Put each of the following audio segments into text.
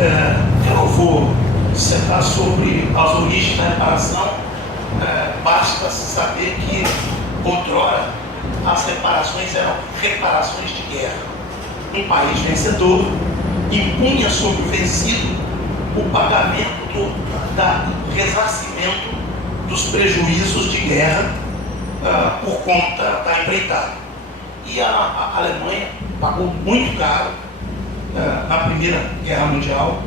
Eu vou dissertar sobre as origens da reparação. Basta saber que outrora as reparações eram reparações de guerra. Um país vencedor impunha sobre o vencido o pagamento do ressarcimento dos prejuízos de guerra por conta da empreitada. E a Alemanha pagou muito caro na Primeira Guerra Mundial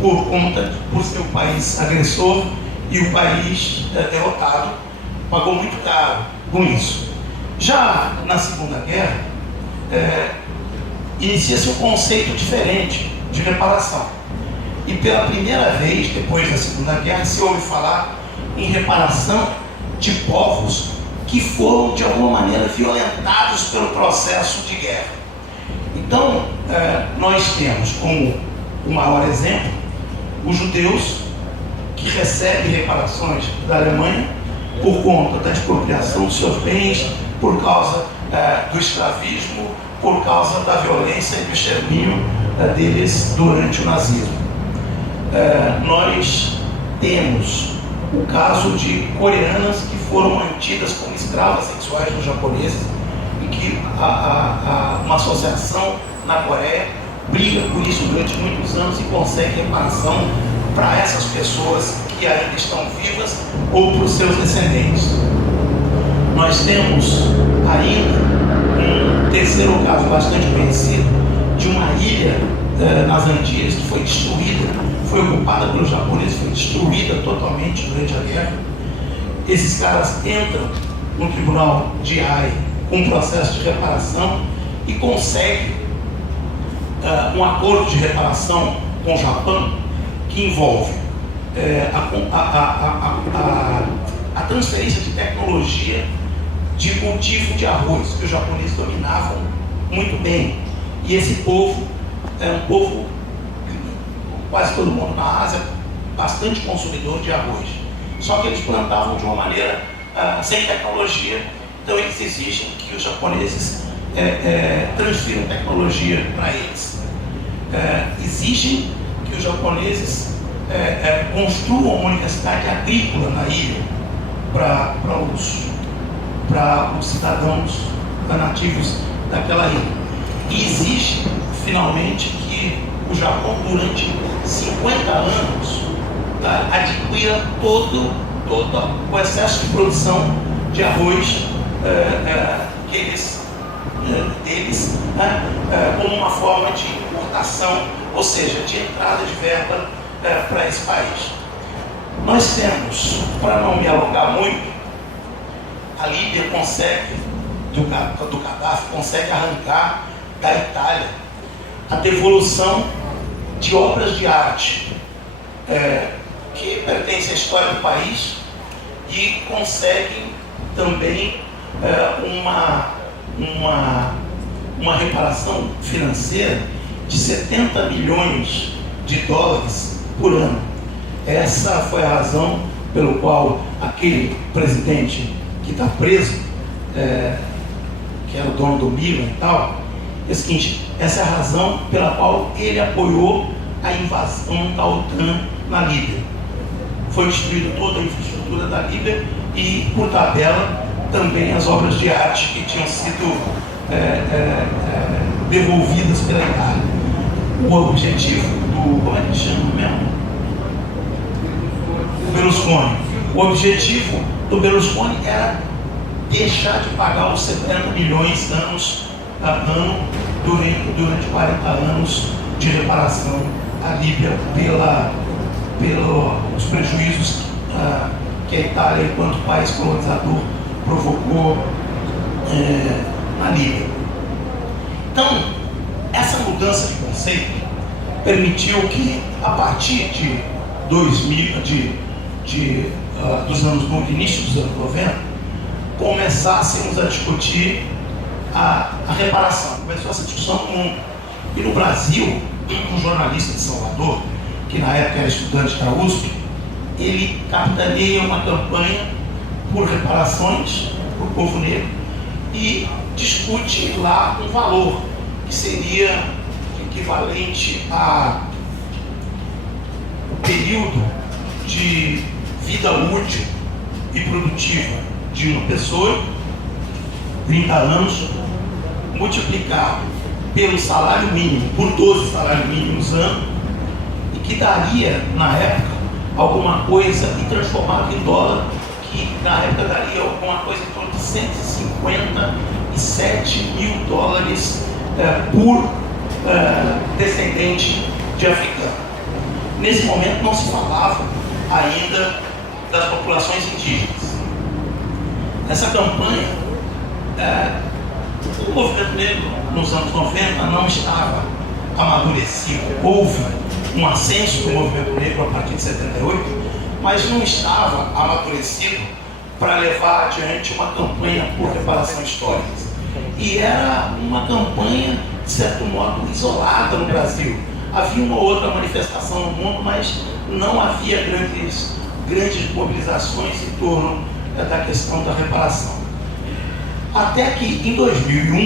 por ser o país agressor e o país derrotado, pagou muito caro com isso. Já na Segunda Guerra, inicia-se um conceito diferente de reparação. E pela primeira vez, depois da Segunda Guerra, se ouve falar em reparação de povos que foram, de alguma maneira, violentados pelo processo de guerra. Então, nós temos como o maior exemplo os judeus, que recebem reparações da Alemanha por conta da expropriação dos seus bens, por causa do escravismo, por causa da violência e do extermínio deles durante o nazismo. Nós temos o caso de coreanas que foram mantidas como escravas sexuais dos japoneses e que uma associação na Coreia briga por isso durante muitos anos e consegue reparação para essas pessoas que ainda estão vivas ou para os seus descendentes. Nós temos ainda um terceiro caso bastante conhecido de uma ilha nas Antilhas que foi destruída, foi ocupada pelos japoneses, foi destruída totalmente durante a guerra. Esses caras entram no tribunal de Haia com um processo de reparação e conseguem um acordo de reparação com o Japão que envolve a transferência de tecnologia de cultivo de arroz, que os japoneses dominavam muito bem. E esse povo é um povo, quase todo mundo na Ásia, bastante consumidor de arroz. Só que eles plantavam de uma maneira sem tecnologia, então eles exigem que os japoneses transfiram tecnologia para eles. Exigem que os japoneses construam uma universidade agrícola na ilha para os cidadãos nativos daquela ilha. E exige, finalmente, que o Japão, durante 50 anos, adquira todo o excesso de produção de arroz deles como uma forma de importação, ou seja, de entrada de verba para esse país. Nós temos, para não me alongar muito, a Líbia consegue, do Gaddafi, consegue arrancar da Itália a devolução de obras de arte que pertencem à história do país e conseguem também uma reparação financeira de 70 milhões de dólares por ano. Essa foi a razão pelo qual aquele presidente que está preso, que era o dono do Milan e tal, é o seguinte: essa é a razão pela qual ele apoiou a invasão da OTAN na Líbia. Foi destruída toda a infraestrutura da Líbia e, por tabela, também as obras de arte que tinham sido devolvidas pela Itália. O objetivo do... como é que chama mesmo? Berlusconi. O objetivo do Berlusconi era deixar de pagar os 70 milhões a ano durante 40 anos de reparação à Líbia pelos prejuízos que a Itália, enquanto país colonizador, provocou na Líbia. Então, essa mudança de conceito permitiu que, a partir de 2000, dos anos no início dos anos 90, começássemos a discutir a reparação. Começou essa discussão no mundo. E no Brasil, um jornalista de Salvador, que na época era estudante da USP, ele capitaneia uma campanha por reparações para o povo negro e discute lá um valor que seria equivalente a período de vida útil e produtiva de uma pessoa, 30 anos, multiplicado pelo salário mínimo, por 12 salários mínimos ano, e que daria, na época, alguma coisa, e transformado em dólar, que na época daria alguma coisa em torno de 157 mil dólares por descendente de africano. Nesse momento não se falava ainda das populações indígenas. Essa campanha, o movimento negro nos anos 90 não estava amadurecido. Houve um ascenso do movimento negro a partir de 78, mas não estava amadurecido para levar adiante uma campanha por reparação histórica. E era uma campanha, de certo modo, isolada no Brasil. Havia uma outra manifestação no mundo, mas não havia grandes mobilizações em torno da questão da reparação. Até que, em 2001,